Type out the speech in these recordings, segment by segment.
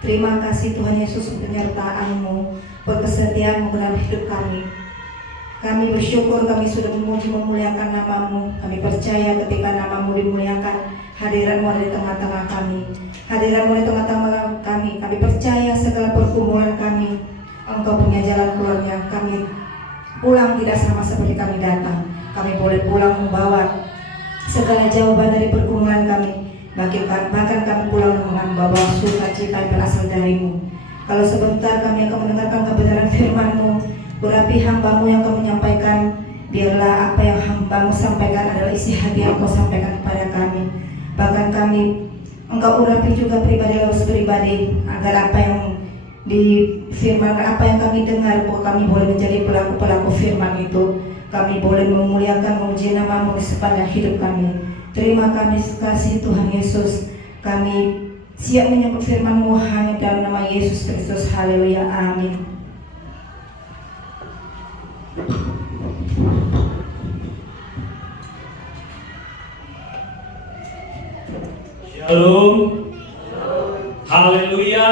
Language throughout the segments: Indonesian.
Terima kasih Tuhan Yesus untuk penyertaan-Mu, kesetiaan-Mu dalam hidup kami. Kami bersyukur kami sudah memuji memuliakan nama-Mu. Kami percaya ketika nama-Mu dimuliakan, hadirat-Mu ada di tengah-tengah kami. Hadirat-Mu di tengah-tengah kami. Kami percaya segala pergumulan kami, Engkau punya jalan keluarnya. Kami pulang tidak sama seperti kami datang. Kami boleh pulang membawa segala jawaban dari pergumulan kami. Bahkan kami pulang dengan membawa sukacita yang berasal dari-Mu. Kalau sebentar kami akan mendengarkan kebenaran firman-Mu, berapi hamba-Mu yang Kau menyampaikan, biarlah apa yang hamba-Mu sampaikan adalah isi hati yang Kau sampaikan kepada kami. Bahkan kami, Engkau urapi juga pribadi lewat pribadi, agar apa yang difirmankan, apa yang kami dengar, kami boleh menjadi pelaku-pelaku firman itu. Kami boleh memuliakan, memuji nama-Mu di sepanjang hidup kami. Terima kasih Tuhan Yesus. Kami siap menyambut firman-Mu hanya dalam nama Yesus Kristus. Haleluya, amin. Shalom. Haleluya.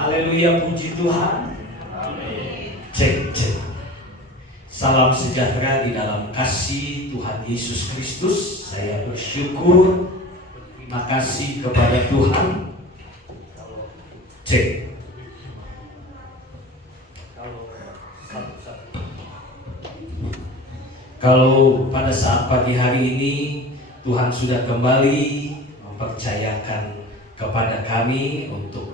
Haleluya, puji Tuhan. Cek. Salam sejahtera di dalam kasih Tuhan Yesus Kristus. Saya bersyukur, terima kasih kepada Tuhan. Cek. Kalau pada saat pagi hari ini Tuhan sudah kembali mempercayakan kepada kami untuk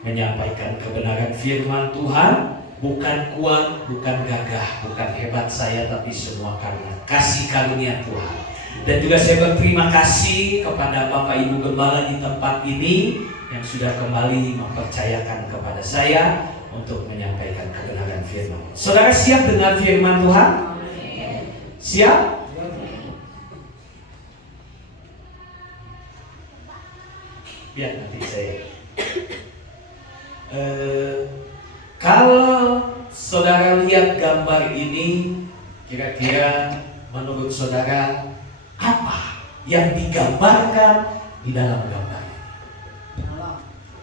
menyampaikan kebenaran firman Tuhan, bukan kuat, bukan gagah, bukan hebat saya, tapi semua karena kasih karunia Tuhan. Dan juga saya berterima kasih kepada Bapak Ibu Gembala di tempat ini yang sudah kembali mempercayakan kepada saya untuk menyampaikan kebenaran firman. Saudara siap dengan firman Tuhan? Siap? Biar nanti saya kalau saudara lihat gambar ini, kira-kira menurut saudara apa yang digambarkan di dalam gambar ini?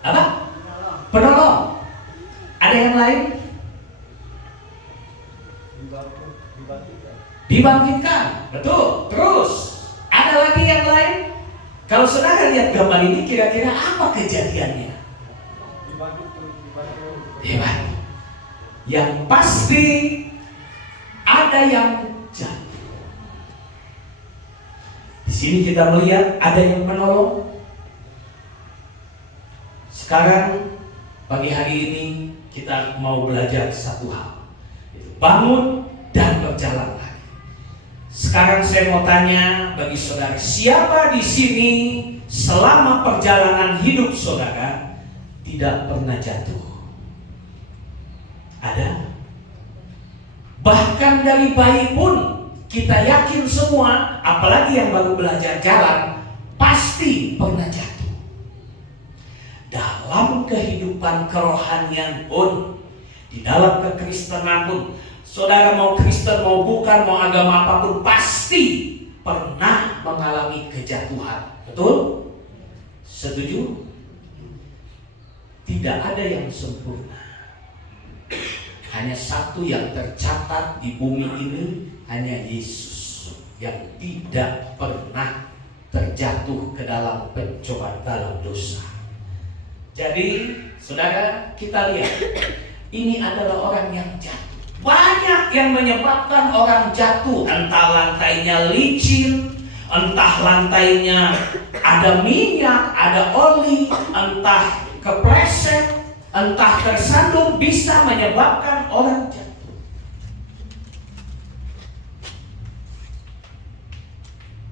Apa? Penolong. Ada yang lain? Dibangkitkan. Betul. Terus ada lagi yang lain? Kalau saudara lihat gambar ini, kira-kira apa kejadiannya? Hebat. Yang pasti ada yang jatuh. Di sini kita melihat ada yang menolong. Sekarang pagi hari ini kita mau belajar satu hal, bangun dan berjalan lagi. Sekarang saya mau tanya bagi saudara, siapa di sini selama perjalanan hidup saudara tidak pernah jatuh? Ada. Bahkan dari bayi pun kita yakin semua, apalagi yang baru belajar jalan, pasti pernah jatuh. Dalam kehidupan kerohanian pun, di dalam kekristenan pun, saudara mau Kristen, mau bukan, mau agama apapun, pasti pernah mengalami kejatuhan. Betul? Setuju? Tidak ada yang sempurna. Hanya satu yang tercatat di bumi ini, hanya Yesus yang tidak pernah terjatuh ke dalam pencobaan, dalam dosa. Jadi, saudara, kita lihat, ini adalah orang yang jatuh. Banyak yang menyebabkan orang jatuh, entah lantainya licin, entah lantainya ada minyak, ada oli, entah kepleset, entah tersandung, bisa menyebabkan orang jatuh.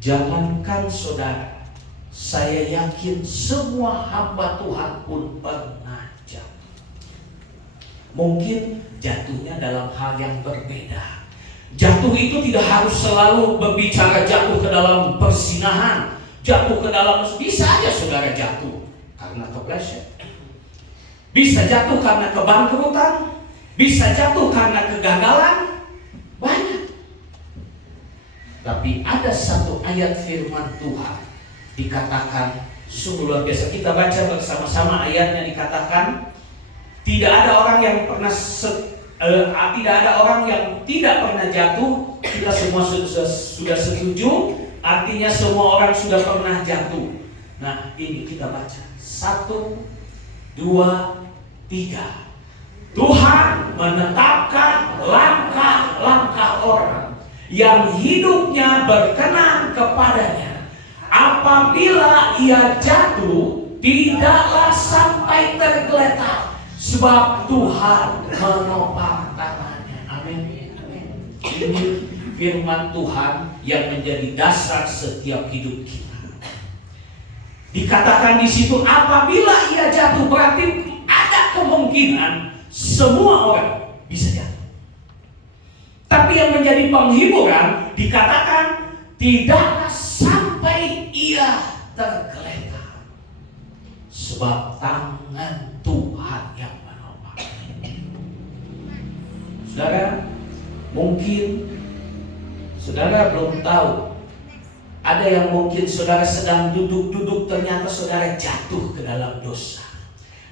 Jangankan saudara, saya yakin semua hamba Tuhan pun pernah jatuh. Mungkin jatuhnya dalam hal yang berbeda. Jatuh itu tidak harus selalu berbicara jatuh ke dalam persinahan, jatuh ke dalam, bisa aja saudara jatuh karena kepleset. Bisa jatuh karena kebangkrutan, bisa jatuh karena kegagalan, banyak. Tapi ada satu ayat firman Tuhan dikatakan, Sungguh luar biasa. Kita baca bersama-sama ayatnya, dikatakan tidak ada orang yang tidak ada orang yang tidak pernah jatuh. Kita semua sudah setuju. Artinya semua orang sudah pernah jatuh. Nah, ini kita baca 1, 2, 3. Tuhan menetapkan langkah-langkah orang yang hidupnya berkenan kepadanya. Apabila ia jatuh, tidaklah sampai tergeletak, sebab Tuhan menopang tangannya. Amin. Ini firman Tuhan yang menjadi dasar setiap hidup kita. Dikatakan di situ apabila ia jatuh, berarti ada kemungkinan semua orang bisa jatuh. Tapi yang menjadi penghiburan dikatakan tidak sampai ia tergeletak, sebab tangan Tuhan yang menopang. Saudara, mungkin saudara belum tahu. Ada yang mungkin saudara sedang duduk-duduk, ternyata saudara jatuh ke dalam dosa.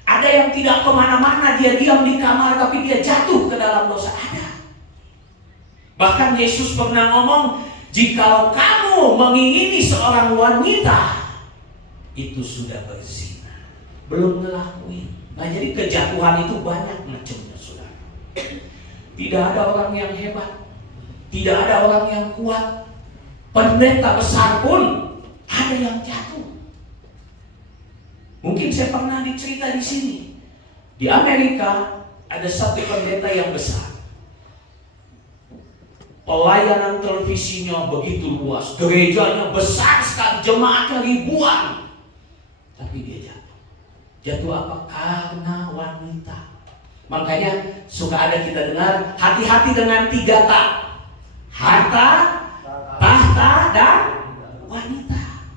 Ada yang tidak kemana-mana, dia diam di kamar tapi dia jatuh ke dalam dosa. Ada. Bahkan Yesus pernah ngomong, jikalau kamu mengingini seorang wanita, itu sudah berzina, belum ngelakuin. Nah, jadi kejatuhan itu banyak macamnya, saudara. Tidak ada orang yang hebat, tidak ada orang yang kuat. Pendeta besar pun ada yang jatuh. Mungkin saya pernah dicerita di sini. Di Amerika ada satu pendeta yang besar. Pelayanan televisinya begitu luas, gerejanya besar sekali, jemaatnya ribuan. Tapi dia jatuh. Jatuh apa? Karena wanita. Makanya suka ada kita dengar, hati-hati dengan 3 tak. Harta, tahta, dan wanita.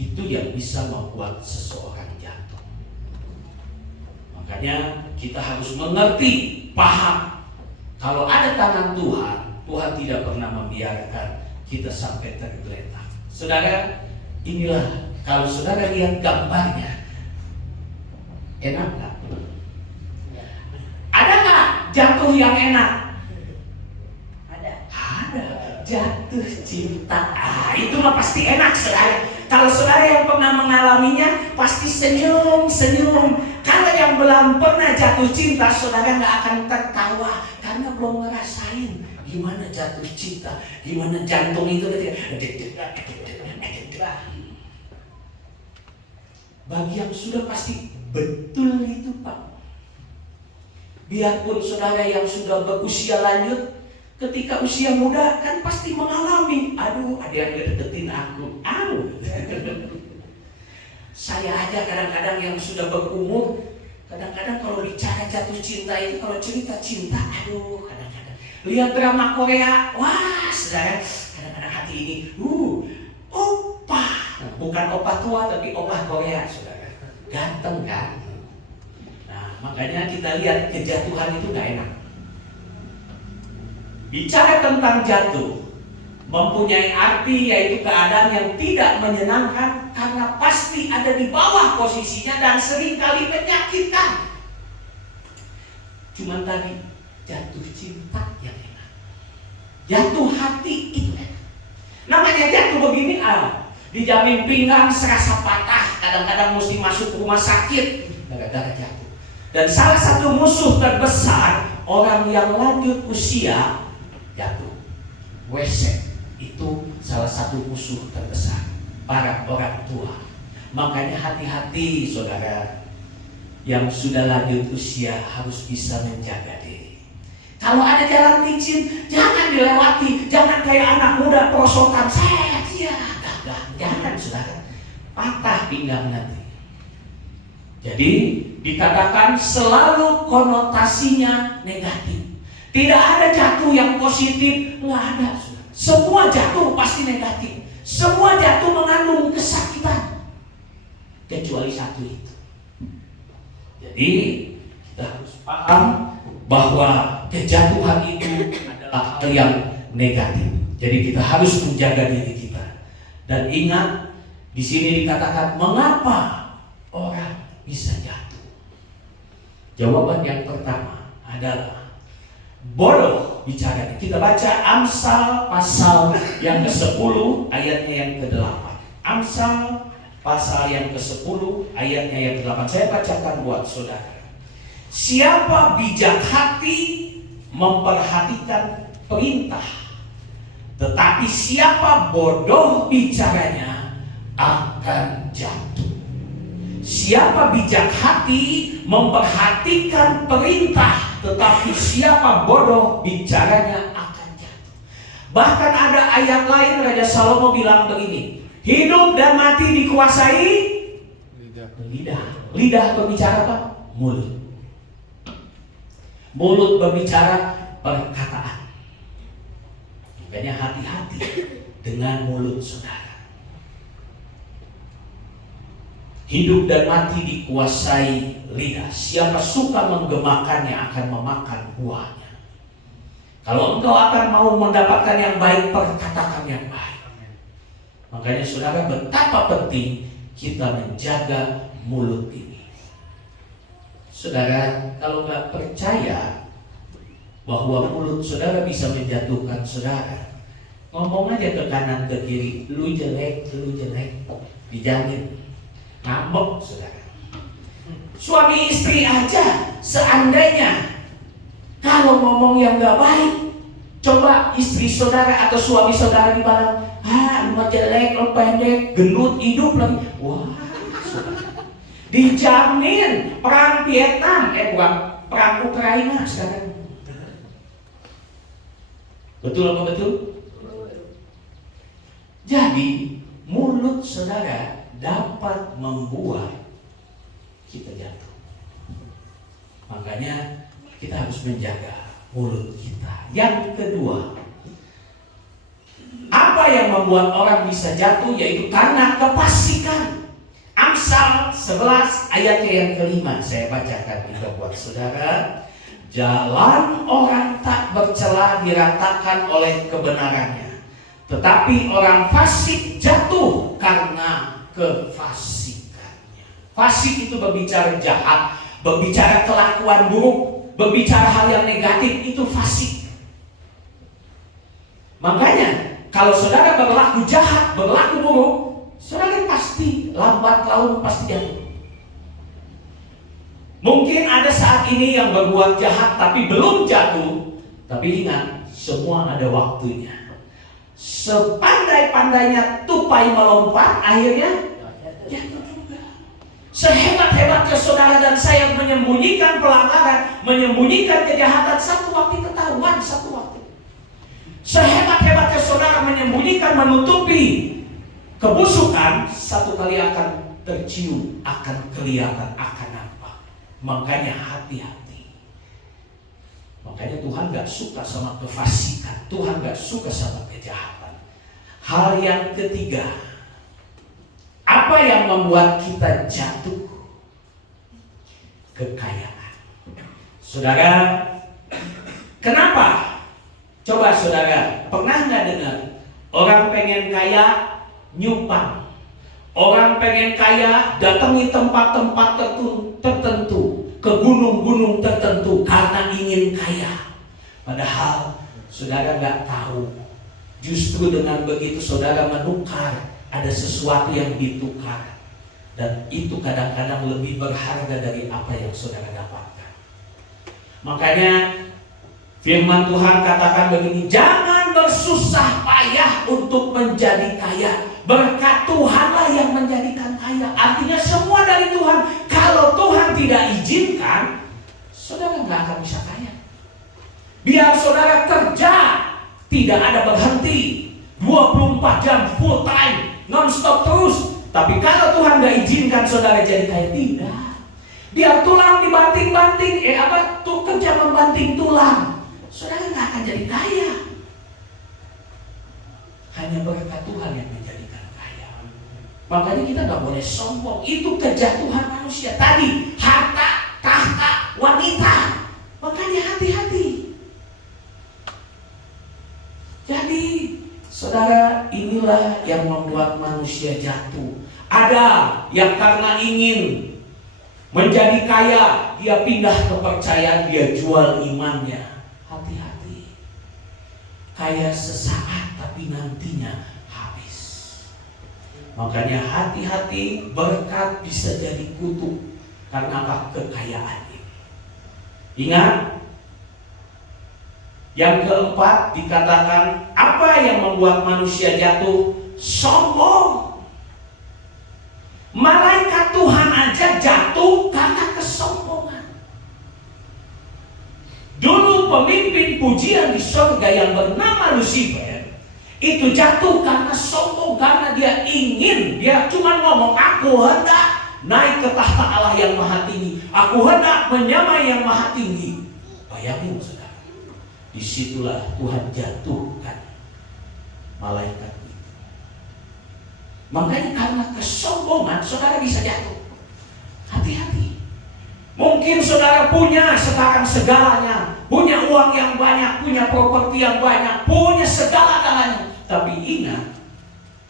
Itu yang bisa membuat seseorang jatuh. Makanya kita harus mengerti, paham, kalau ada tangan Tuhan, Tuhan tidak pernah membiarkan kita sampai tergeletak. Saudara, inilah kalau saudara lihat gambarnya, enak gak? Ada gak jatuh yang enak? Ada. Jatuh cinta. Itu mah pasti enak, saudara. Kalau saudara yang pernah mengalaminya, pasti senyum. Kalau yang belum pernah jatuh cinta, saudara nggak akan tertawa karena belum ngerasain gimana jatuh cinta, gimana jantung itu. Bagi yang sudah pasti betul itu, Pak. Biarpun saudara yang sudah berusia lanjut, ketika usia muda kan pasti mengalami, aduh ada yang ngedeketin aku, Saya aja kadang-kadang yang sudah berumur, kadang-kadang kalau bicara jatuh cinta itu, kalau cerita cinta, kadang-kadang lihat drama Korea, wah saudara, kadang-kadang hati ini, opa, bukan opa tua tapi opa Korea, saudara, ganteng kan? Nah makanya kita lihat kejatuhan itu gak enak. Bicara tentang jatuh mempunyai arti, yaitu keadaan yang tidak menyenangkan karena pasti ada di bawah posisinya dan seringkali menyakitkan. Cuman tadi jatuh cinta yang enak, jatuh hati itu enak. Namanya jatuh begini, dijamin pinggang serasa patah, kadang-kadang mesti masuk rumah sakit gara-gara jatuh. Dan salah satu musuh terbesar orang yang lanjut usia jatuh. WC itu salah satu musuh terbesar para orang tua. Makanya hati-hati saudara yang sudah lanjut usia harus bisa menjaga diri. Kalau ada jalan licin jangan dilewati, jangan kayak anak muda perosotan jangan saudara, patah pinggang nanti. Jadi dikatakan selalu konotasinya negatif. Tidak ada jatuh yang positif, nggak ada. Semua jatuh pasti negatif. Semua jatuh mengandung kesakitan, kecuali satu itu. Jadi kita harus paham bahwa kejatuhan itu adalah hal yang negatif. Jadi kita harus menjaga diri kita. Dan ingat, di sini dikatakan mengapa orang bisa jatuh. Jawaban yang pertama adalah bodoh bicara. Kita baca Amsal pasal yang ke-10 ayatnya yang ke-8. Amsal pasal yang ke-10 ayatnya yang ke-8. Saya bacakan buat saudara. Siapa bijak hati memperhatikan perintah, tetapi siapa bodoh bicaranya akan jatuh. Siapa bijak hati memperhatikan perintah, tetapi siapa bodoh bicaranya akan jatuh. Bahkan ada ayat lain, Raja Salomo bilang begini, hidup dan mati dikuasai lidah. Lidah berbicara apa? Mulut. Mulut berbicara perkataan. Makanya hati-hati dengan mulut saudara. Hidup dan mati dikuasai lidah. Siapa suka menggemakannya akan memakan buahnya. Kalau engkau akan mau mendapatkan yang baik, perkatakan yang baik. Makanya saudara, betapa penting kita menjaga mulut ini. Saudara, kalau nggak percaya bahwa mulut saudara bisa menjatuhkan saudara, ngomong aja ke kanan ke kiri, lu jelek, dijamin ngambek saudara. Suami istri aja, seandainya kalau ngomong yang nggak baik, coba istri saudara atau suami saudara dibalas, lu mah jelek, lu pendek, gendut, hidup lagi. Wah, saudara, dijamin perang Vietnam, bukan perang Ukraina sekarang. Betul apa betul? Jadi mulut saudara dapat membuat kita jatuh. Makanya kita harus menjaga mulut kita. Yang kedua, apa yang membuat orang bisa jatuh? Yaitu karena kefasikan. Amsal 11 ayatnya yang ke-5, saya bacakan juga buat saudara. Jalan orang tak bercela diratakan oleh kebenarannya, tetapi orang fasik jatuh karena kefasikannya. Fasik itu berbicara jahat, berbicara kelakuan buruk, berbicara hal yang negatif, itu fasik. Makanya kalau saudara berlaku jahat, berlaku buruk, saudara pasti lambat laun pasti jatuh. Mungkin ada saat ini yang berbuat jahat tapi belum jatuh, tapi ingat, semua ada waktunya. Sepandai-pandainya tupai melompat, akhirnya jatuh juga. Sehebat-hebatnya saudara dan saya menyembunyikan pelanggaran, menyembunyikan kejahatan, satu waktu ketahuan, satu waktu. Sehebat-hebatnya saudara menyembunyikan, menutupi kebusukan, satu kali akan tercium, akan kelihatan, akan nampak. Makanya hati-hati. Makanya Tuhan gak suka sama kefasikan, Tuhan gak suka sama kejahatan. Hal yang ketiga, apa yang membuat kita jatuh? Kekayaan. Saudara, kenapa? Coba saudara, pernah gak dengar orang pengen kaya nyumbang? Orang pengen kaya datangi tempat-tempat tertentu, ke gunung-gunung tertentu karena ingin kaya. Padahal saudara gak tahu, justru dengan begitu saudara menukar, ada sesuatu yang ditukar, dan itu kadang-kadang lebih berharga dari apa yang saudara dapatkan. Makanya firman Tuhan katakan begini, jangan bersusah payah untuk menjadi kaya. Berkat Tuhanlah yang menjadikan kaya. Artinya semua dari Tuhan. Kalau Tuhan tidak izinkan, saudara nggak akan bisa kaya. Biar saudara kerja tidak ada berhenti, 24 jam full time, non-stop terus. Tapi kalau Tuhan nggak izinkan saudara jadi kaya, tidak. Biar tulang dibanting-banting, tuh kerja membanting tulang, saudara nggak akan jadi kaya. Hanya berkat Tuhan yang menjadikan kaya. Makanya kita nggak boleh sombong. Itu kejatuhan manusia tadi, harta, tahta, wanita. Makanya hati-hati. Jadi saudara, inilah itulah yang membuat manusia jatuh. Ada yang karena ingin menjadi kaya, dia pindah kepercayaan, dia jual imannya. Hati-hati. Kaya sesaat tapi nantinya habis. Makanya hati-hati, berkat bisa jadi kutuk karena apa? Kekayaan ini. Ingat, yang keempat dikatakan apa yang membuat manusia jatuh? Sombong. Malaikat Tuhan aja jatuh karena kesombongan. Dulu pemimpin pujian di surga yang bernama Lucifer itu jatuh karena sombong, karena dia ingin, dia cuma ngomong, aku hendak naik ke tahta Allah yang maha tinggi, aku hendak menyamai yang maha tinggi. Bayangin saudara, disitulah Tuhan jatuhkan malaikat. Makanya karena kesombongan saudara bisa jatuh. Hati-hati. Mungkin saudara punya sekarang segalanya, punya uang yang banyak, punya properti yang banyak, punya segala-galanya. Tapi ingat,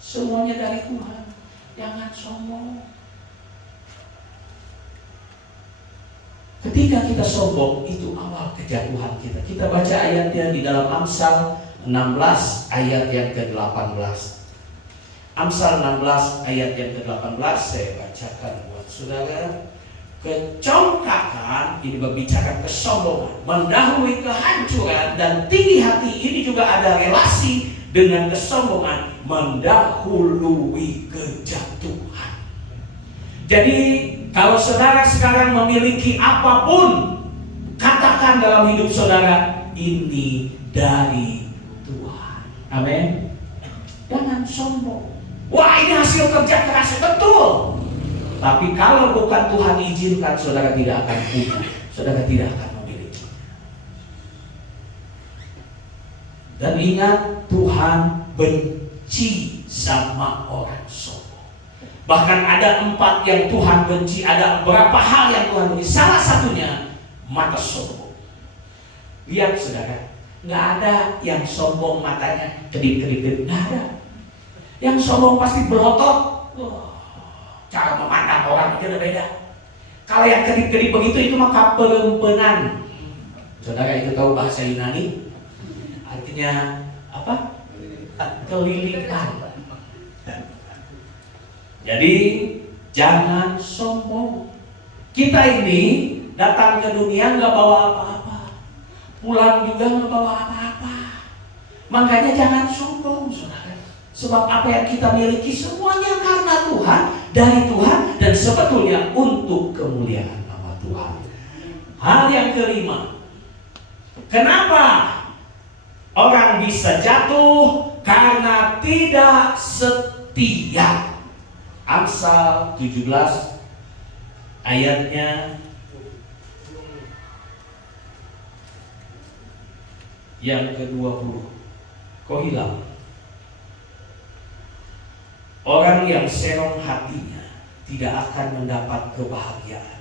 semuanya dari Tuhan. Jangan sombong. Ketika kita sombong, itu awal kejatuhan kita. Kita baca ayatnya di dalam Amsal 16 ayat yang ke-18. Amsal 16 ayat yang ke-18 saya bacakan buat saudara. Kecongkakan, ini berbicara kesombongan, mendahului kehancuran, dan tinggi hati ini juga ada relasi dengan kesombongan, mendahului kejatuhan. Jadi kalau saudara sekarang memiliki apapun, katakan dalam hidup saudara, ini dari Tuhan. Amin. Jangan sombong. Wah, ini hasil kerja keras, betul. Tapi kalau bukan Tuhan izinkan, saudara tidak akan punya, saudara tidak akan memiliki. Dan ingat, Tuhan benci sama orang sombong. Bahkan ada 4 yang Tuhan benci, ada beberapa hal yang Tuhan benci. Salah satunya mata sombong. Lihat saudara, nggak ada yang sombong matanya kedip-kedip, nggak ada. Yang sombong pasti berotot. Cara memandang orang aja udah beda. Kalau yang kedip-kedip begitu, itu mah perempuan. Saudara itu tahu bahasa Yunani? Artinya apa? Kelilipan. Jadi jangan sombong. Kita ini datang ke dunia nggak bawa apa-apa, pulang juga nggak bawa apa-apa. Makanya jangan sombong, saudara. Sebab apa yang kita miliki semuanya karena Tuhan, dari Tuhan, dan sebetulnya untuk kemuliaan nama Tuhan. Hal yang kelima, kenapa orang bisa jatuh? Karena tidak setia. Amsal 17 ayatnya yang ke-20. Kok hilang? Orang yang serong hatinya tidak akan mendapat kebahagiaan.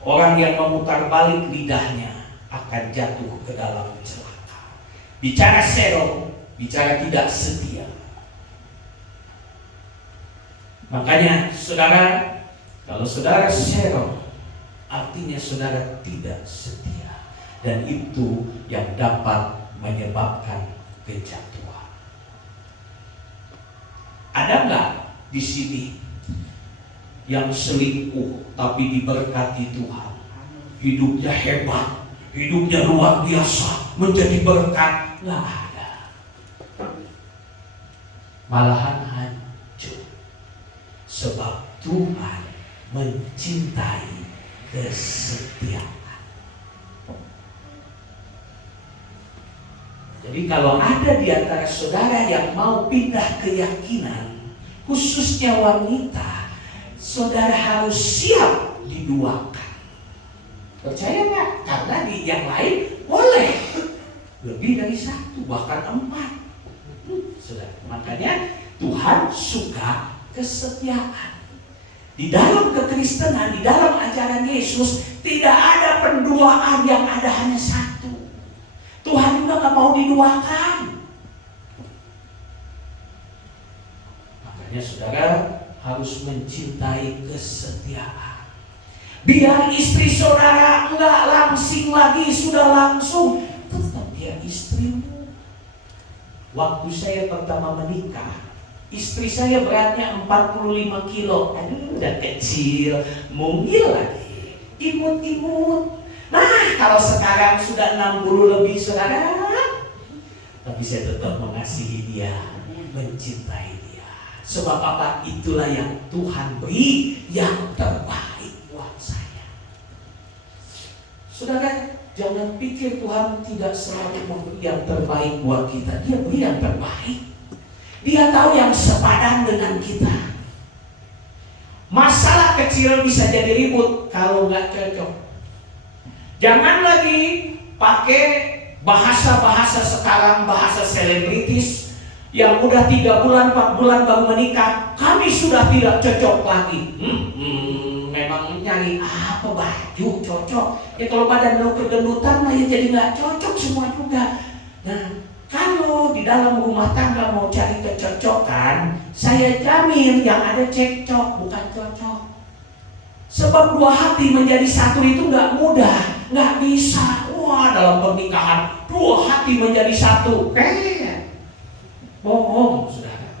Orang yang memutar balik lidahnya akan jatuh ke dalam celaka. Bicara serong, bicara tidak setia. Makanya saudara, kalau saudara serong, artinya saudara tidak setia. Dan itu yang dapat menyebabkan kejatuhan. Ada nggak di sini yang selingkuh tapi diberkati Tuhan? Hidupnya hebat, hidupnya luar biasa, menjadi berkat. Nggak ada. Malahan hancur. Sebab Tuhan mencintai kesetiaan. Jadi kalau ada di antara saudara yang mau pindah keyakinan, khususnya wanita, saudara harus siap diduakan. Percaya nggak? Karena di yang lain boleh lebih dari 1, bahkan 4. Saudara, makanya Tuhan suka kesetiaan. Di dalam kekristenan, di dalam ajaran Yesus, tidak ada penduaan yang ada hanya 1. Tuhan juga gak mau diduakan. Makanya saudara harus mencintai kesetiaan. Biar istri saudara enggak langsing lagi, sudah langsung, tetap dia istrimu. Waktu saya pertama menikah, istri saya beratnya 45 kilo. Aduh, udah kecil, mungil lagi, imut-imut. Nah, kalau sekarang sudah 60 lebih saudara, tapi saya tetap mengasihi dia, mencintai dia. Sebab apa? Itulah yang Tuhan beri, yang terbaik buat saya. Saudara, jangan pikir Tuhan tidak selalu memberi yang terbaik buat kita. Dia beri yang terbaik. Dia tahu yang sepadan dengan kita. Masalah kecil bisa jadi ribut kalau nggak cocok. Jangan lagi pakai bahasa-bahasa sekarang, bahasa selebritis yang udah 3 bulan, 4 bulan baru menikah. Kami sudah tidak cocok lagi. Memang nyari apa baju cocok? Ya kalau badan lo kegendutan mah ya jadi nggak cocok semua juga. Nah, kalau di dalam rumah tangga mau cari kecocokan, saya jamin yang ada cekcok bukan cocok. Sebab 2 hati menjadi satu itu nggak mudah, nggak bisa. Wah, dalam pernikahan 2 hati menjadi satu, bohong saudara.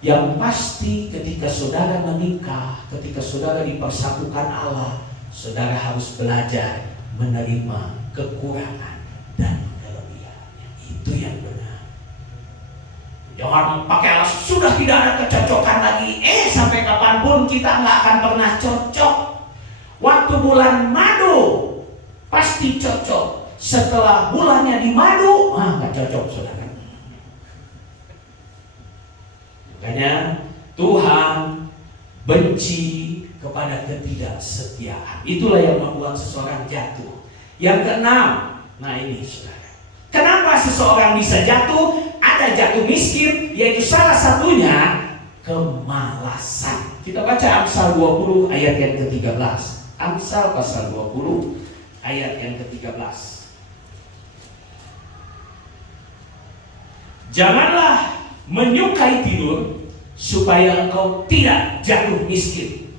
Yang pasti ketika saudara menikah, ketika saudara dipersatukan Allah, saudara harus belajar menerima kekurangan dan kelebihannya. Itu yang benar. Jangan pakai alasan sudah tidak ada kecocokan lagi. Sampai kapanpun kita nggak akan pernah cocok. Waktu bulan madu pasti cocok. Setelah bulannya di madu, nggak cocok saudara. Makanya Tuhan benci kepada ketidaksetiaan. Itulah yang membuat seseorang jatuh. Yang keenam, nah ini saudara. Kenapa seseorang bisa jatuh? Ada jatuh miskin, yaitu salah satunya kemalasan. Kita baca Amsal 20 ayat yang ke-13. Amsal pasal 20 ayat yang ke-13. Janganlah menyukai tidur supaya engkau tidak jatuh miskin.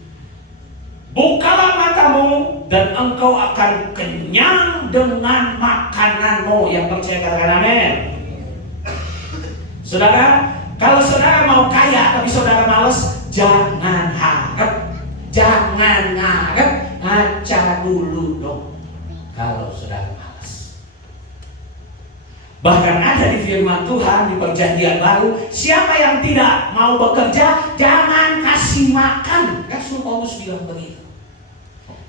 Bukalah matamu dan engkau akan kenyang dengan makananmu. Yang percaya katakan amin. Saudara, kalau saudara mau kaya tapi saudara malas, jangan harap. Jangan harap, ngaca dulu dong kalau saudara malas. Bahkan ada di firman Tuhan di Perjanjian Baru, siapa yang tidak mau bekerja, jangan kasih makan. Rasul Paulus bilang begitu.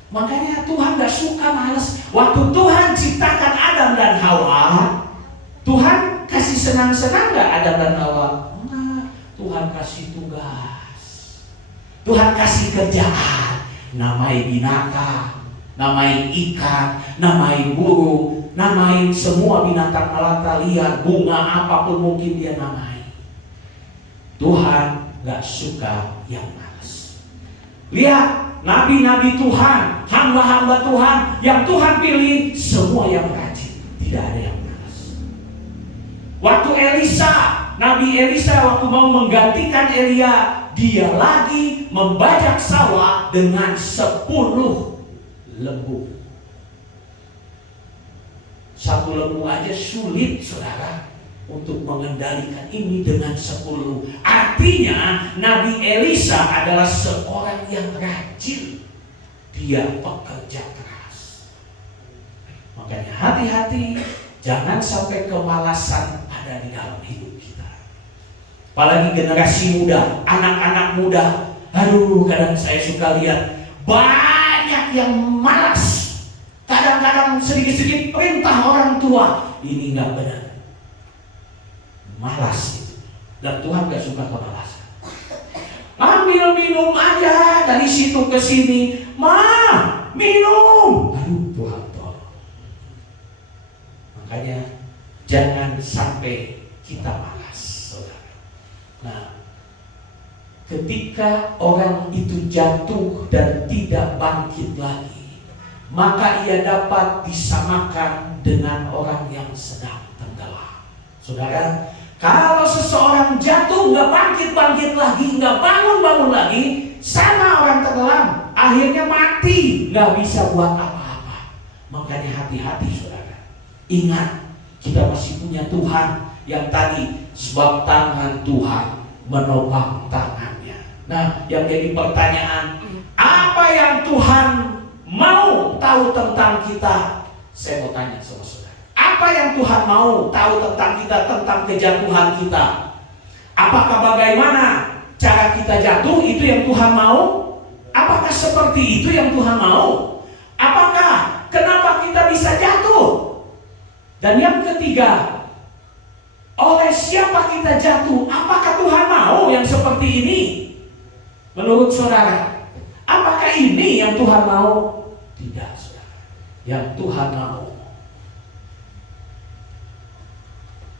Makanya Tuhan gak suka malas. Waktu Tuhan ciptakan Adam dan Hawa, Tuhan kasih senang-senang gak Adam dan Hawa? Enggak. Tuhan kasih tugas, Tuhan kasih kerjaan. Namain binatang, namain ikan, namain burung, namain semua binatang melata liar, bunga apapun mungkin dia namain. Tuhan gak suka yang malas. Lihat nabi-nabi Tuhan, hamba-hamba Tuhan yang Tuhan pilih, semua yang rajin, tidak ada yang malas. Waktu Elisa, Nabi Elisa waktu mau menggantikan Elia, dia lagi membajak sawah dengan 10 lembu. 1 lembu aja sulit saudara untuk mengendalikan ini dengan 10. Artinya Nabi Elisa adalah seorang yang rajin. Dia pekerja keras. Makanya hati-hati, jangan sampai kemalasan ada di dalam hidup kita. Apalagi generasi muda, anak-anak muda. Aduh, kadang saya suka lihat banyak yang malas. Kadang-kadang sedikit-sedikit perintah orang tua, ini nggak benar. Malas itu. Dan Tuhan gak suka kemalasan. Ambil minum aja dari situ ke sini. Minum. Aduh, Tuhan tolong. Makanya jangan sampai kita malas, saudara. Nah, ketika orang itu jatuh dan tidak bangkit lagi, maka ia dapat disamakan dengan orang yang sedang tenggelam. Saudara, Kalau seseorang jatuh nggak bangkit-bangkit lagi, nggak bangun-bangun lagi, sama orang tenggelam, akhirnya mati, nggak bisa buat apa-apa. Makanya hati-hati saudara. Ingat, kita masih punya Tuhan yang tadi, sebab tangan Tuhan menopang tangannya. Nah, yang jadi pertanyaan, apa yang Tuhan mau tahu tentang kita? Saya mau tanya sama saudara, apa yang Tuhan mau tahu tentang kita, tentang kejatuhan kita? Apakah bagaimana cara kita jatuh itu yang Tuhan mau? Apakah seperti itu yang Tuhan mau? Apakah kenapa kita bisa jatuh? Dan yang ketiga, oleh siapa kita jatuh? Apakah Tuhan mau yang seperti ini? Menurut saudara, apakah ini yang Tuhan mau? Tidak, saudara. Yang Tuhan mau,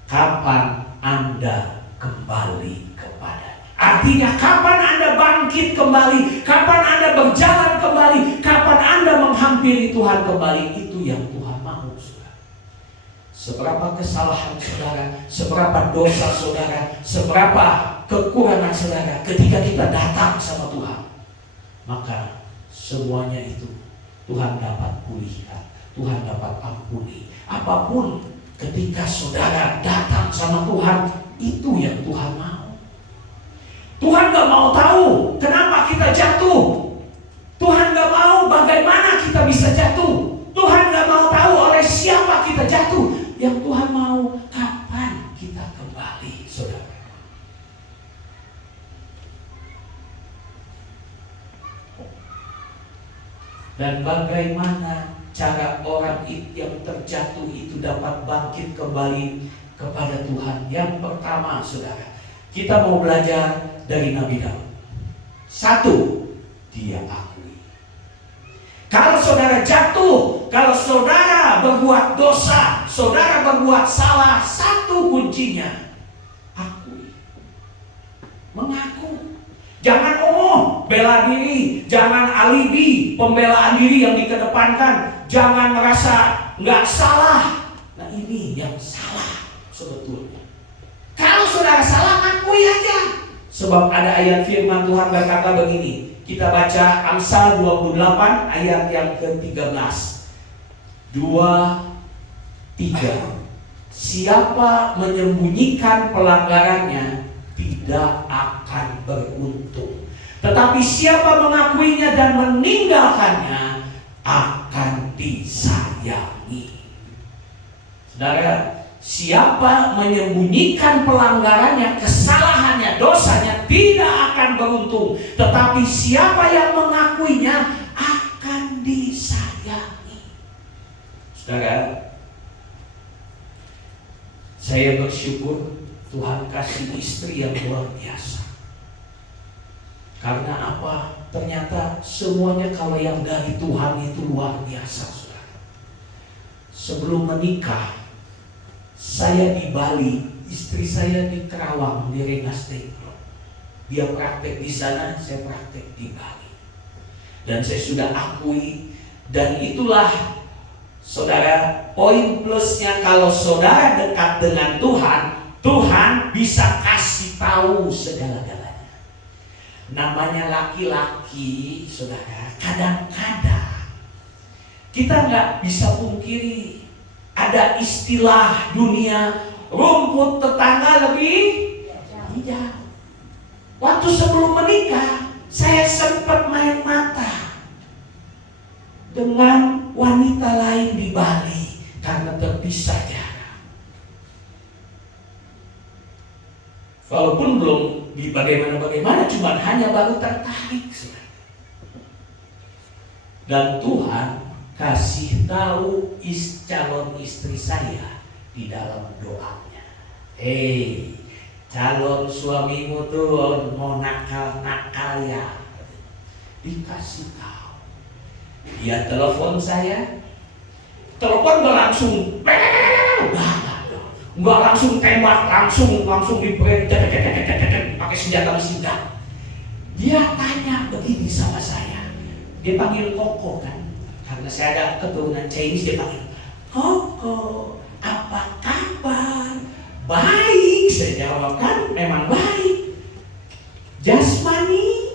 kapan Anda kembali kepadanya. Artinya kapan Anda bangkit kembali, kapan Anda berjalan kembali, kapan Anda menghampiri Tuhan kembali. Itu yang Tuhan mau, saudara. Seberapa kesalahan saudara, seberapa dosa saudara, seberapa kekurangan saudara, ketika kita datang sama Tuhan, maka semuanya itu Tuhan dapat pulihkan, Tuhan dapat ampuni. Apapun ketika saudara datang sama Tuhan, itu yang Tuhan mau. Tuhan gak mau tahu kenapa kita jatuh. Tuhan gak mau bagaimana kita bisa jatuh. Tuhan gak mau tahu oleh siapa kita jatuh. Yang Tuhan mau, kapan kita kembali, saudara. Dan bagaimana cara orang yang terjatuh itu dapat bangkit kembali kepada Tuhan? Yang pertama, saudara, kita mau belajar dari Nabi Daud. Satu, dia akui. Kalau saudara jatuh, kalau saudara berbuat dosa, saudara berbuat salah, satu kuncinya, akui. Mengaku. Jangan bela diri, jangan alibi, pembelaan diri yang dikedepankan, jangan merasa nggak salah. Nah, ini yang salah sebetulnya. Kalau saudara salah, akui aja. Sebab ada ayat firman Tuhan berkata begini. Kita baca Amsal 28 ayat yang ke-13. 2-3. Siapa menyembunyikan pelanggarannya tidak akan beruntung, tetapi siapa mengakuinya dan meninggalkannya akan disayangi. Saudara, siapa menyembunyikan pelanggarannya, kesalahannya, dosanya tidak akan beruntung, tetapi siapa yang mengakuinya akan disayangi. Saudara, saya bersyukur Tuhan kasih istri yang luar biasa. Karena apa? Ternyata semuanya kalau yang dari Tuhan itu luar biasa, saudara. Sebelum menikah, saya di Bali, istri saya di Kerawang, di Rengas Dengklok. Dia praktek di sana, saya praktek di Bali. Dan saya sudah akui, dan itulah saudara, poin plusnya kalau saudara dekat dengan Tuhan, Tuhan bisa kasih tahu segala-galanya. Namanya laki-laki, saudara, kadang-kadang kita nggak bisa pungkiri ada istilah dunia, rumput tetangga lebih hijau. Waktu sebelum menikah, saya sempat main mata dengan wanita lain di Bali karena terpisah jarak. Walaupun belum di bagaimana-bagaimana, cuma hanya baru tertarik. Dan Tuhan kasih tahu calon istri saya di dalam doanya. Calon suamimu tuh mau nakal-nakal ya. Dikasih tahu. Dia telepon saya, telepon gak langsung, nggak langsung tembak, langsung diberi pakai senjata mesin gun. Dia tanya begini sama saya, dia panggil Koko kan, karena saya ada keturunan Chinese, dia panggil Koko, apa kabar? Baik Saya jawab, kan memang baik. Jasmani.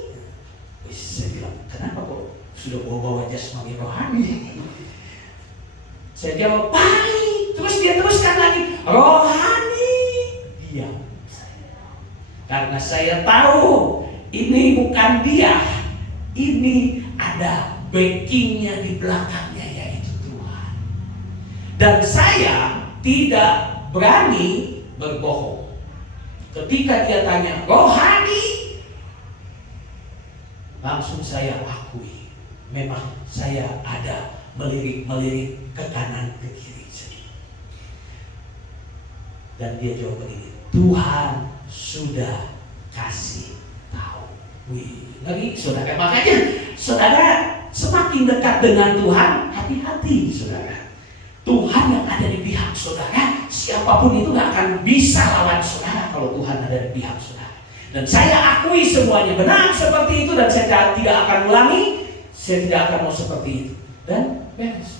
Saya bilang, kenapa kok sudah bawa jasmani rohani? Saya jawab, baik. Terus dia teruskan lagi, rohani. Diam saya. Karena saya tahu ini bukan dia. Ini ada backingnya di belakangnya, yaitu Tuhan. Dan saya tidak berani berbohong. Ketika dia tanya rohani, langsung saya akui, memang saya ada melirik-melirik ke kanan ke kiri. Dan dia jawab begini, Tuhan sudah kasih tahu. Wih, ngeri saudara. Makanya saudara semakin dekat dengan Tuhan, hati-hati saudara. Tuhan yang ada di pihak saudara, siapapun itu gak akan bisa lawan saudara kalau Tuhan ada di pihak saudara. Dan saya akui semuanya benar seperti itu, dan saya tidak akan ulangi. Saya tidak akan mau seperti itu. Dan beres.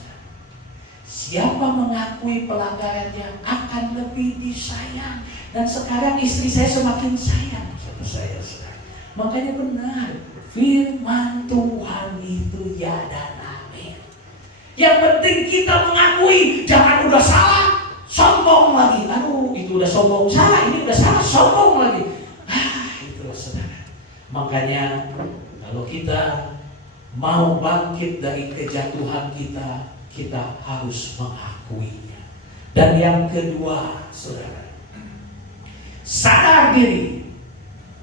Siapa mengakui pelanggarannya akan lebih disayang. Dan sekarang istri saya semakin sayang sama saya, saudara. Makanya benar, firman Tuhan itu ya dan amin. Yang penting kita mengakui, jangan udah salah, sombong lagi. Aduh, itu udah sombong, salah, ini udah salah, sombong lagi. Itulah saudara. Makanya kalau kita mau bangkit dari kejatuhan kita, kita harus mengakuinya. Dan yang kedua, saudara, sadar diri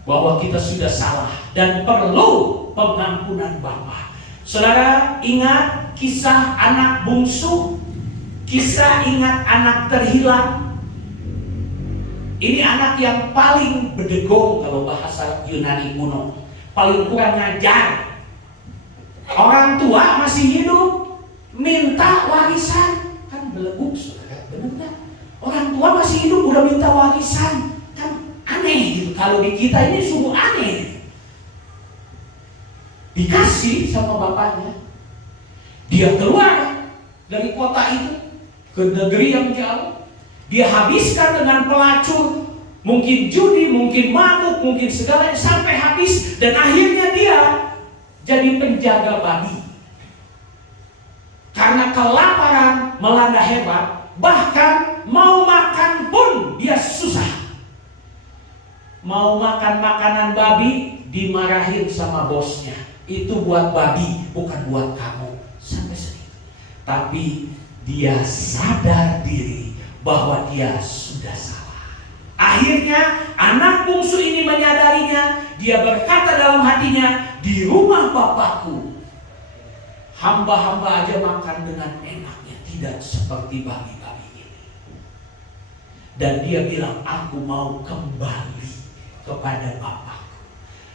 bahwa kita sudah salah dan perlu pengampunan Bapa. Saudara ingat kisah anak bungsu, kisah ingat anak terhilang. Ini anak yang paling bedegong kalau bahasa Yunani kuno, paling kurang ngajar. Orang tua masih hidup, minta warisan, kan beleguk saudara, benar nggak? Orang tua masih hidup udah minta warisan, kan aneh gitu. Kalau di kita ini sungguh aneh. Dikasih sama bapaknya, dia keluar dari kota itu ke negeri yang jauh. Dia habiskan dengan pelacur, mungkin judi, mungkin mabuk, mungkin segalanya sampai habis, dan akhirnya dia jadi penjaga babi. Karena kelaparan melanda hebat, bahkan mau makan pun dia susah. Mau makan makanan babi dimarahin sama bosnya. Itu buat babi, bukan buat kamu. Sampai segitu. Tapi dia sadar diri bahwa dia sudah salah. Akhirnya anak bungsu ini menyadarinya. Dia berkata dalam hatinya, di rumah bapakku hamba-hamba aja makan dengan enaknya, tidak seperti babi-babi ini. Dan dia bilang, aku mau kembali kepada bapakku.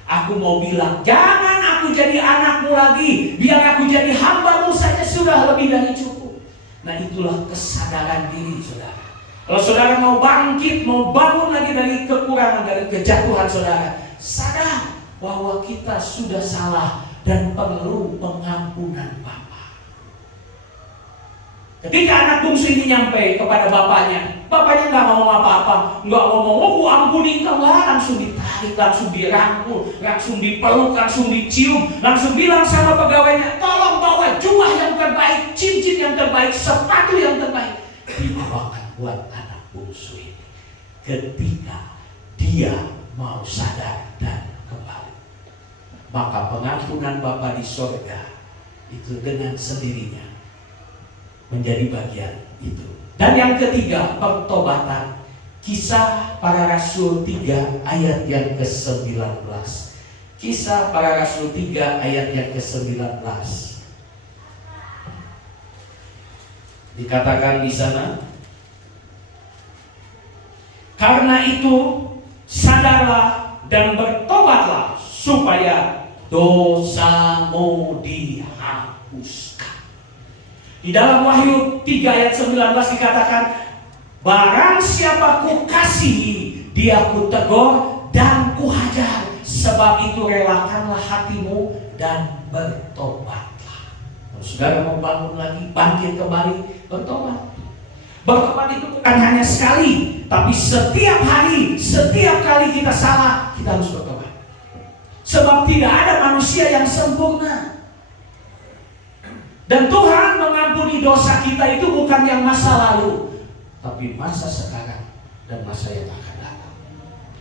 Aku mau bilang, jangan aku jadi anakmu lagi, biar aku jadi hambamu saja sudah lebih dari cukup. Nah itulah kesadaran diri saudara. Kalau saudara mau bangkit, mau bangun lagi dari kekurangan, dari kejatuhan saudara, sadar bahwa kita sudah salah dan perlu pengampunan Bapa. Ketika anak bungsu ini nyampe kepada bapaknya nggak ngomong apa-apa, nggak ngomong, aku ampuni kau, langsung ditarik, langsung dirangkul, langsung dipeluk, langsung dicium, langsung bilang sama pegawainya, tolong bawa jubah yang terbaik, cincin yang terbaik, sepatu yang terbaik, dibawakan buat anak bungsu ini. Ketika dia mau sadar dan kembali, maka pengampunan Bapa di sorga itu dengan sendirinya menjadi bagian itu. Dan yang ketiga, pertobatan. Kisah Para Rasul 3 ayat yang ke-19. Kisah Para Rasul 3 ayat yang ke-19. Dikatakan di sana, karena itu sadarlah dan bertobatlah supaya dosamu dihapuskan. Di dalam Wahyu 3 ayat 19 dikatakan, barang siapa ku kasihi, dia ku tegur dan ku hajar. Sebab itu relakanlah hatimu dan bertobatlah. Kalau saudara mau bangun lagi, bangkit kembali, bertobat. Bertobat itu bukan hanya sekali, Tapi setiap hari, setiap kali kita salah, kita harus bertobat. Sebab tidak ada manusia yang sempurna. Dan Tuhan mengampuni dosa kita itu bukan yang masa lalu, tapi masa sekarang dan masa yang akan datang.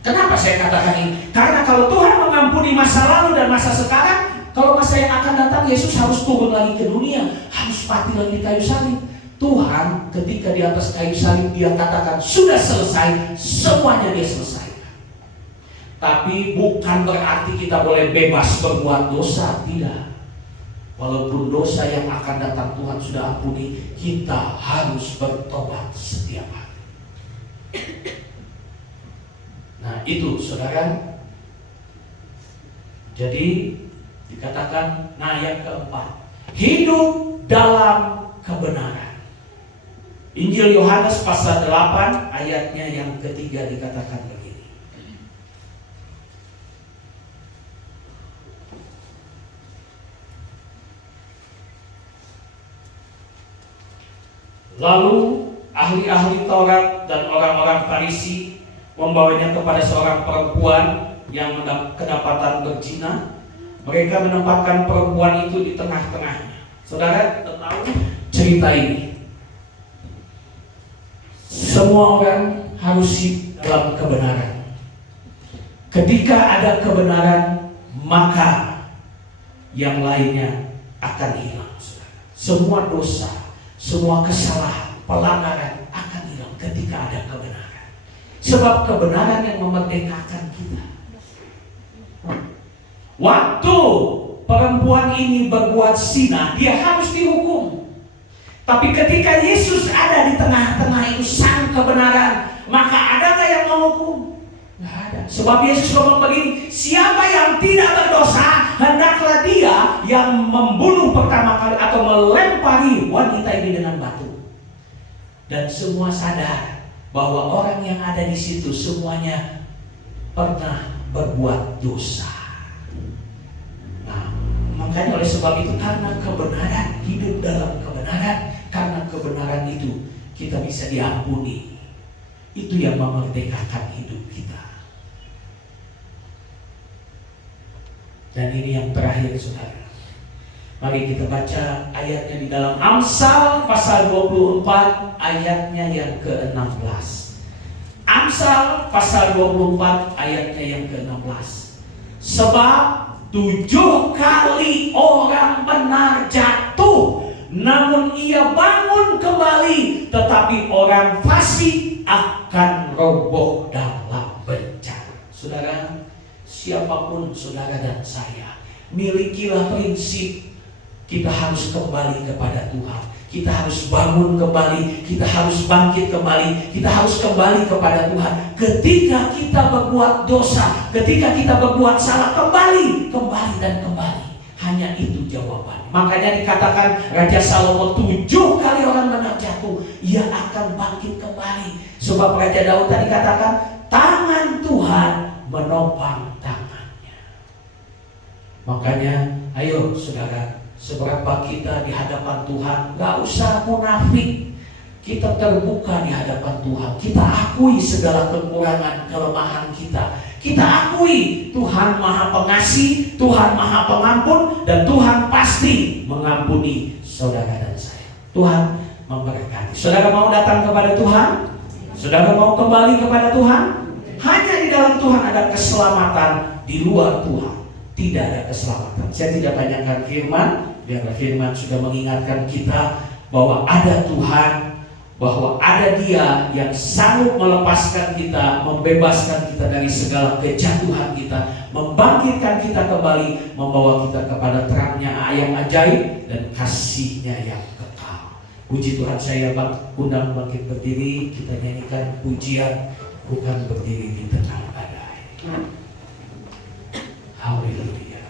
Kenapa saya katakan ini? Karena kalau Tuhan mengampuni masa lalu dan masa sekarang, kalau masa yang akan datang, Yesus harus turun lagi ke dunia, harus mati lagi di kayu salib. Tuhan ketika di atas kayu salib dia katakan sudah selesai, semuanya dia selesaikan. Tapi bukan berarti kita boleh bebas berbuat dosa, tidak. Walaupun dosa yang akan datang Tuhan sudah ampuni, kita harus bertobat setiap hari. Nah itu saudara. Jadi dikatakan, nah yang keempat, hidup dalam kebenaran. Injil Yohanes pasal 8 ayatnya yang ketiga dikatakan begini. Lalu ahli-ahli Taurat dan orang-orang Farisi membawanya kepada seorang perempuan yang kedapatan berzina. Mereka menempatkan perempuan itu di tengah-tengahnya. Saudara tahu cerita ini. Semua orang harus hidup dalam kebenaran. Ketika ada kebenaran, maka yang lainnya akan hilang. Semua dosa, semua kesalahan, pelanggaran akan hilang ketika ada kebenaran. Sebab kebenaran yang memerdekakan kita. Waktu perempuan ini berbuat zina, dia harus dihukum. Tapi ketika Yesus ada di tengah-tengah itu sang kebenaran, maka ada nggak yang menghukum? Nggak ada. Sebab Yesus ngomong begini, siapa yang tidak berdosa, hendaklah dia yang membunuh pertama kali atau melempari wanita ini dengan batu. Dan semua sadar bahwa orang yang ada di situ semuanya pernah berbuat dosa. Nah, makanya oleh sebab itu, karena kebenaran, hidup dalam kebenaran, karena kebenaran itu kita bisa diampuni. Itu yang memerdekakan hidup kita. Dan ini yang terakhir saudara. Mari kita baca ayatnya di dalam Amsal pasal 24 ayatnya yang ke-16. Amsal pasal 24 ayatnya yang ke-16. Sebab 7 kali orang benar jatuh, namun ia bangun kembali, tetapi orang fasik akan roboh dalam bencana. Saudara, siapapun saudara dan saya, milikilah prinsip kita harus kembali kepada Tuhan. Kita harus bangun kembali, kita harus bangkit kembali, kita harus kembali kepada Tuhan. Ketika kita berbuat dosa, ketika kita berbuat salah, kembali dan kembali. Hanya itu jawaban. Makanya dikatakan Raja Salomo 7 kali orang benar jatuh, ia akan bangkit kembali. Sebab Raja Daud tadi katakan, tangan Tuhan menopang tangannya. Makanya ayo saudara, seberapa kita di hadapan Tuhan, gak usah munafik. Kita terbuka di hadapan Tuhan. Kita akui segala kekurangan, kelemahan kita. Kita akui Tuhan Maha Pengasih, Tuhan Maha Pengampun, dan Tuhan pasti mengampuni saudara dan saya. Tuhan memberkati. Saudara mau datang kepada Tuhan? Saudara mau kembali kepada Tuhan? Hanya di dalam Tuhan ada keselamatan, di luar Tuhan tidak ada keselamatan. Saya tidak panjangkan firman, biarlah firman sudah mengingatkan kita bahwa ada Tuhan, bahwa ada Dia yang sanggup melepaskan kita, membebaskan kita dari segala kejatuhan kita, membangkitkan kita kembali, membawa kita kepada terangnya yang ajaib dan kasih-Nya yang kekal. Puji Tuhan, saya undang bangkit berdiri, kita nyanyikan pujian bukan berdiri di tengah badai. Haleluya.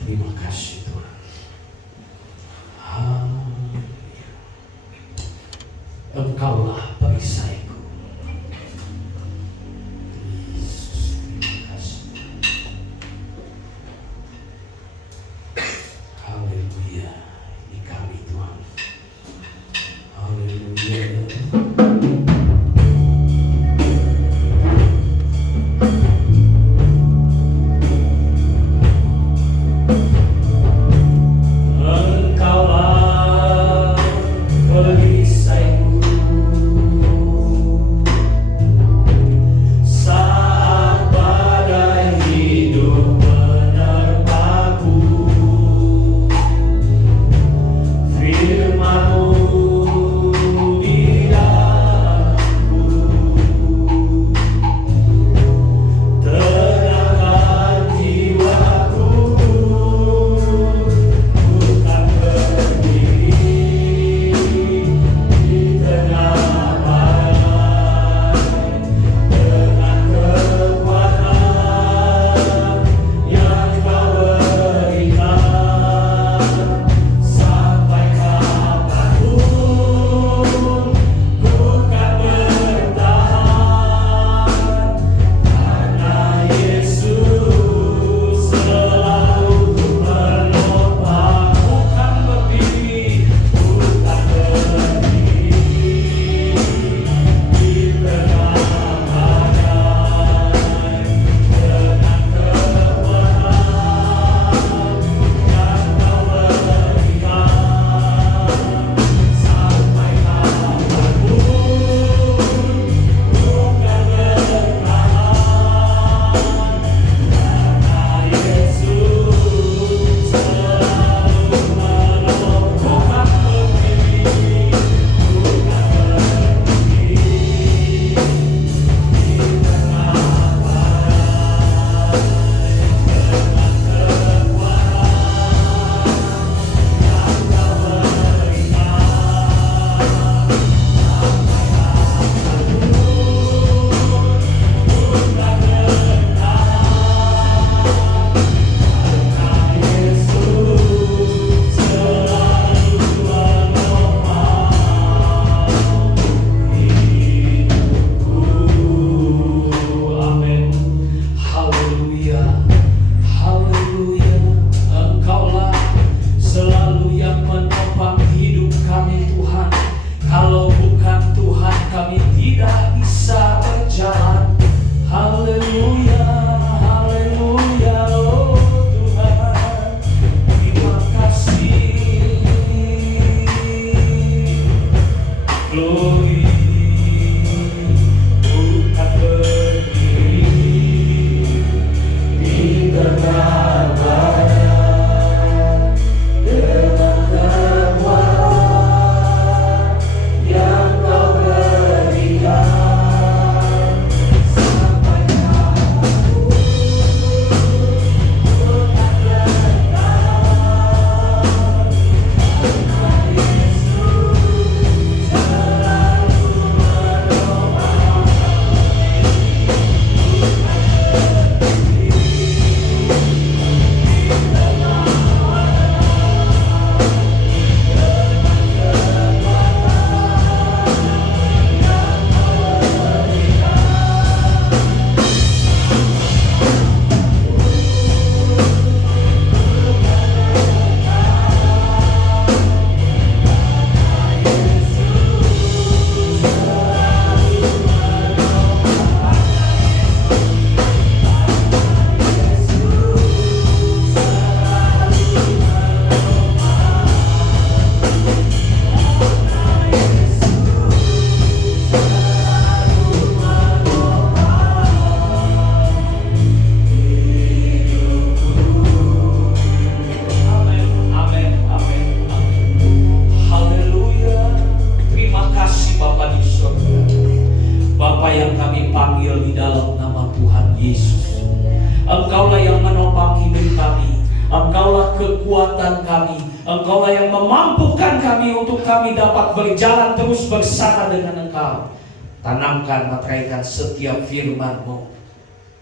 Terima kasih Tuhan. Haleluya. Engkaulah perisaiku. Yesus, terima kasih. Haleluya. Ini kami Tuhan. Engkaulah yang menopang hidup kami. Engkaulah kekuatan kami. Engkaulah yang memampukan kami untuk kami dapat berjalan terus bersama dengan Engkau. Tanamkan, materaikan setiap firman-Mu.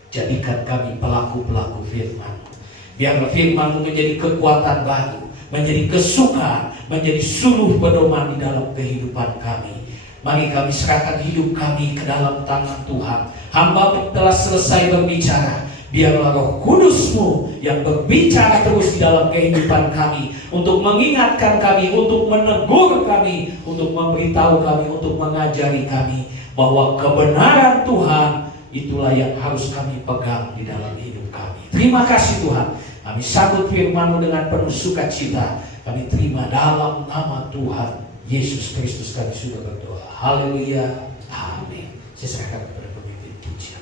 Jadikan kami pelaku-pelaku firman-Mu. Biarlah firman-Mu menjadi kekuatan baru, menjadi kesukaan, menjadi suluh pedoman di dalam kehidupan kami. Mari kami serahkan hidup kami ke dalam tangan Tuhan. Hamba telah selesai berbicara. Biarlah Roh Kudus-Mu yang berbicara terus di dalam kehidupan kami, untuk mengingatkan kami, untuk menegur kami, untuk memberitahu kami, untuk mengajari kami bahwa kebenaran Tuhan itulah yang harus kami pegang di dalam hidup kami. Terima kasih Tuhan. Kami sambut firman-Mu dengan penuh sukacita. Kami terima dalam nama Tuhan Yesus Kristus kami sudah berdoa. Haleluya. Amin. Saya serahkan kepada pemimpin pujian.